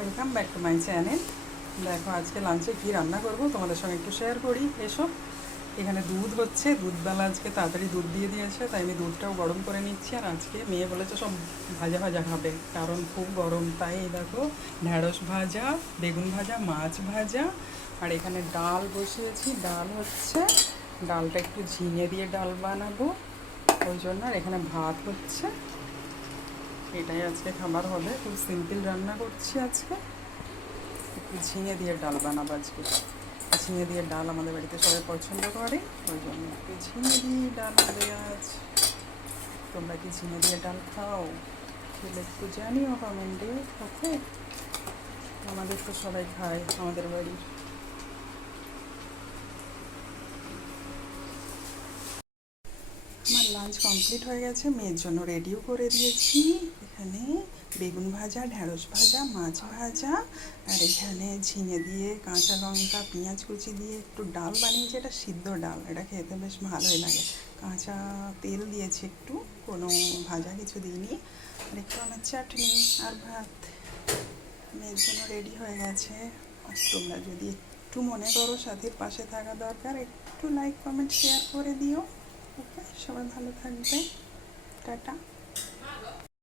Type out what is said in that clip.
Welcome back to my channel. দেখো আজকে লাঞ্চে কী রান্না করব তোমাদের সঙ্গে একটু শেয়ার করি। এসো, এখানে দুধ হচ্ছে, দুধবেলা আজকে তাড়াতাড়ি দুধ দিয়ে দিয়েছে, তাই আমি দুধটাও গরম করে নিচ্ছি। আর আজকে মেয়ে বলেছে সব ভাজা ভাজা খাবে, কারণ খুব গরম। তাই এই দেখো ঢ্যাঁড়স ভাজা, বেগুন ভাজা, মাছ ভাজা, আর এখানে ডাল বসিয়েছি। ডাল হচ্ছে, ডালটা একটু ঝিঙে দিয়ে ডাল বানাবো ওই জন্য। আর এখানে ভাত হচ্ছে, এটাই আজকে খাবার হবে। খুব সিম্পল রান্না করছি আজকে। একটু ঝিঙে দিয়ে ডাল বানাবো আজকে। ঝিঙে দিয়ে ডাল আমাদের বাড়িতে সবাই পছন্দ করে, ওই জন্য একটু ঝিঙে দিয়ে ডাল হবে আজ। তোমরা কি ঝিঙে দিয়ে ডাল খাও? খেলে একটু জানিও কমেন্টে। ওকে, আমাদের তো সবাই খায় আমাদের বাড়ির। আমার লাঞ্চ কমপ্লিট হয়ে গেছে, মেয়ের জন্য রেডিও করে দিয়েছি। এখানে বেগুন ভাজা, ঢ্যাঁড়স ভাজা, মাছ ভাজা, আর এখানে ঝিঙে দিয়ে কাঁচা লঙ্কা পেঁয়াজ কুচি দিয়ে একটু ডাল বানিয়েছি। এটা সিদ্ধ ডাল, এটা খেতে বেশ ভালোই লাগে। কাঁচা তেল দিয়েছি একটু, কোনো ভাজা কিছু দিইনি। আর একটু আমার চাটনি আর ভাত। মেয়ের জন্য রেডি হয়ে গেছে। আর তোমরা যদি একটু মনে করো সাথীর পাশে থাকা দরকার, একটু লাইক কমেন্ট শেয়ার করে দিও। ওকে, সবাই ভালো থাকবে। টাটা।